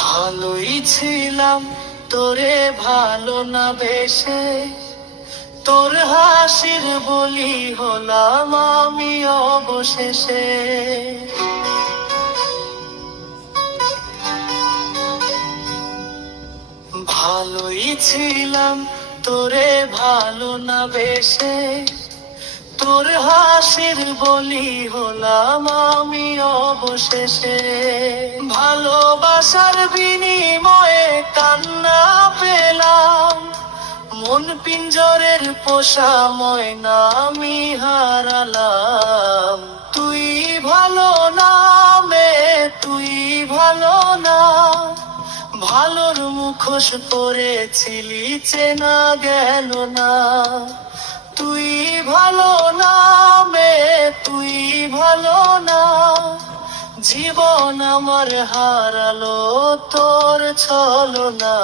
ভালোই ছিলাম তোরে ভালো না বেশে, তোর হাসির বলি হলাম আমি অবশেষে। ভালোই ছিলাম তোরে ভালো না বেশে, তোর হাসির বলি হলাম আমি অবশেষে। ভালোবাসার বিনিময়ে কান্না পেলাম, মন পিঞ্জরের পোষা ময়না আমি হারালাম। তুই ভালো না মে, তুই ভালো না, ভালোর মুখোশ পরেছিলি চেনা গেল না। তুই ভালো না মে, তুই ভালো না, জীবন আমার হারালো তোর ছলনা।